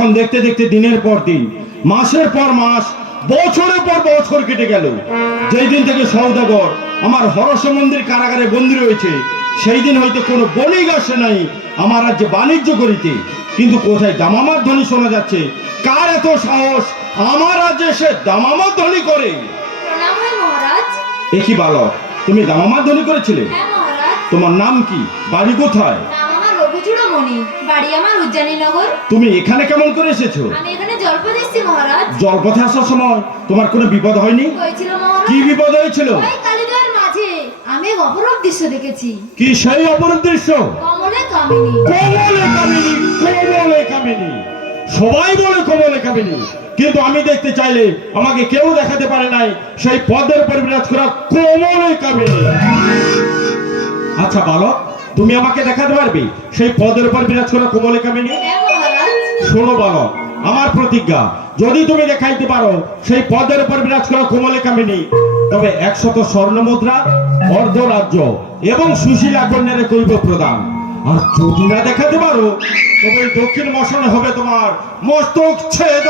এখন দেখতে দেখতে দিনের পর দিন, মাসের পর মাস, বছরের পর বছর কেটে গেল। যেই দিন থেকে সওদাগর আমার হরস মন্দির কারাগারে বন্দী রয়েছে, সেই দিন হইতে কোনো বণিক আসে নাই আমার রাজ্যে বাণিজ্য করিতে। কিন্তু কোথায় দামামার ধ্বনি শোনা যাচ্ছে? কার এত সাহস আমার রাজ্যে এসে দামামার ধ্বনি করে? প্রণাম হয় মহারাজ। এ কি বালক, তুমি দামামার ধ্বনি করেছিলে? হ্যাঁ মহারাজ। তোমার নাম কি? বাড়ি কোথায়? নাম আমার রঘুচূড়ামণি, বাড়ি আমার উজ্জানীনগর। তুমি এখানে কেমন করে এসেছো? আমি এখানে জলপথে এসেছি মহারাজ। জলপথে আসার সময় তোমার কোনো বিপদ হয়নি? হয়েছিল মহারাজ। কি বিপদ হয়েছিল? ওই কালীদয়ের মাঝে আমি এক অপরূপ দৃশ্য দেখেছি। কি সেই অপরূপ দৃশ্য? কমলে কামিনী। কমলে কামিনী, কমলে কামিনী, সবাই বলে কমলে কামিনী, কিন্তু আমি দেখতে চাইলে আমাকে কেউ দেখাতে পারে নাই সেই পদ্মের উপর বিরাজ করা কমলে কামিনী। আচ্ছা বালক, তুমি আমাকে দেখাতে পারবে সেই পদ্মের উপর বিরাজ করা কমলে কামিনী? হ্যাঁ মহারাজ। শোনো বালক, আমার প্রতিজ্ঞা, যদি তুমি দেখাইতে পারো সেই পদের উপর বিরাজ করা কমলে কামিনী, তবে 100 স্বর্ণ মুদ্রা, অর্ধরাজ্য এবং সুশীলা কন্যারে করিব প্রদান। আর যদি না দেখাতে পারো, তবে এই দক্ষিণ মশনে হবে তোমার মস্তক ছেদ।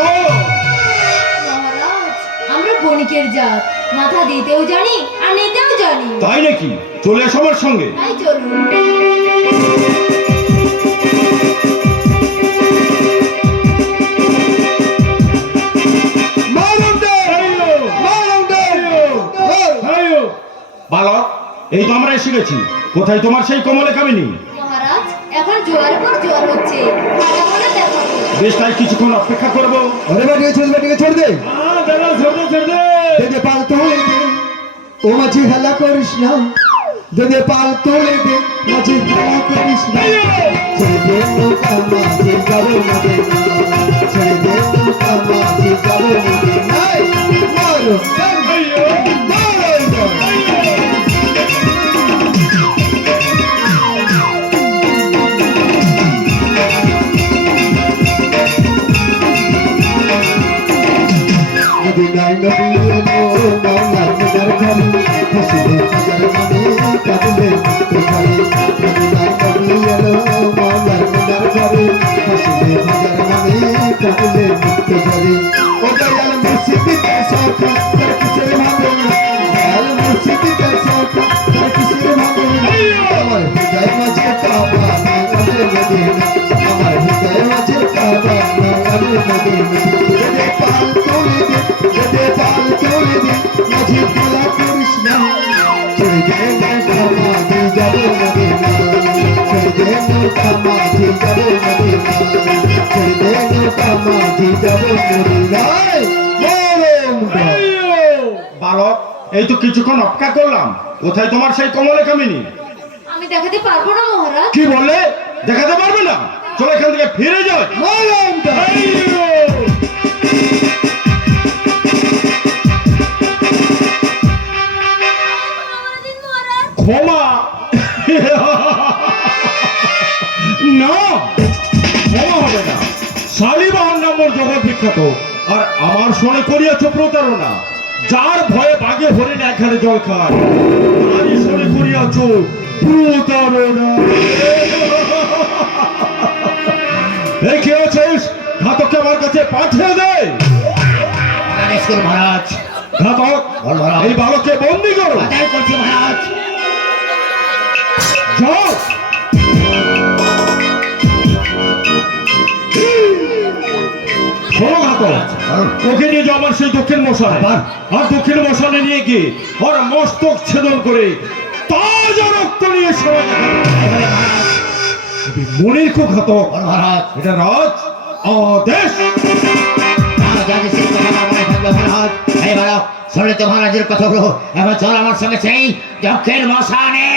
মহারাজ, আমরা বণিকের জাত, মাথা দিতেও জানি আর নিতেও জানি। তাই নাকি? চলে এসো আমার সঙ্গে। তাই চলুন। বালক, এই তো আমরা এসে গেছি। কোথায় তোমার সেই কমলে কামিনী? মহারাজ, এখন জোয়ারের পর জোয়ার হচ্ছে, ভালো দেখাবো। বেশ, তাই কিছুক্ষণ অপেক্ষা করবো। अरे बेटिए छोड़ बेटिए छोड़ दे দাদা, ছেড়ে দে, ছেড়ে দে। दे दे पाल तोड़े दे ओ माझी हल्ला करिस ना दे दे पाल तोड़े दे माझी हल्ला करिस ना ছেড়ে দে নৌকা মাঝি যাবে নদী ছেড়ে দে নৌকা মাঝি যাবে নদী নাই মারো নদী নাই নদী এলো মৌলার মজার ঘরে হাসিলে হাজার মানে কাঁদলে মুক্ত ঘরে নদী নাই নদী এলো মৌলার মজার ঘরে হাসিলে হাজার মানে কাঁদলে মুক্ত ঘরে ও দয়াল মুর্শিদিতে সরকার তার কিসের ভাঙে দয়াল মুর্শিদিতে সরকার তার কিসের ভাঙে আমার হৃদয় মাঝে কাবা নাঙালের নদী আমার হৃদয় মাঝে কাবা নাঙালের নদী দে পাল তোলে দে পাল তোলে দে মাঝে খেলা করিস না ছেড়ে দে নৌকা মাঝে যাবে নদী ছেড়ে দে নৌকা মাঝে যাবে নদী ছেড়ে দে নৌকা মাঝে যাবে নদী বালক, এই তো কিছুক্ষণ অপেক্ষা করলাম। কোথায় তোমার সেই কমলে কামিনী? আমি দেখাতে পারবো না মহারাজ। কি বললে? দেখাতে পারবে না? চলো এখান থেকে ফিরে যাও। ক্ষমা না, ক্ষমা হবে না। শালিবাহন নম্বর জগৎ বিখ্যাত, আর আমার সঙ্গে করিয়াছ প্রতারণা। যার ভয়ে বাঘে হরিণ এখানে জল খায়, তারই সঙ্গে করিয়াছ প্রতারণা। এই কে আছিস? ঘাতককে আমার কাছে পাঠিয়ে দে। মহারাজ, ঘাতক, এই বালককে বন্দী করো। আদায় করছি মহারাজ। যাও। শোনো ঘাতক, ওকে নিয়ে যাও আমার সেই দক্ষিণ মশাই। আর দক্ষিণ মশানে নিয়ে গিয়ে ওর মস্তক ছেদন করে তাজা রক্ত নিয়ে সবাই মনির খুব ঘাতক। মহারাজ, এটা রাজ আদেশ। মহারাজ, এই বালক, শুনলে তো মহারাজের কথাগুলো। এবার চল আমার সঙ্গে সেই দক্ষিণ মশানে।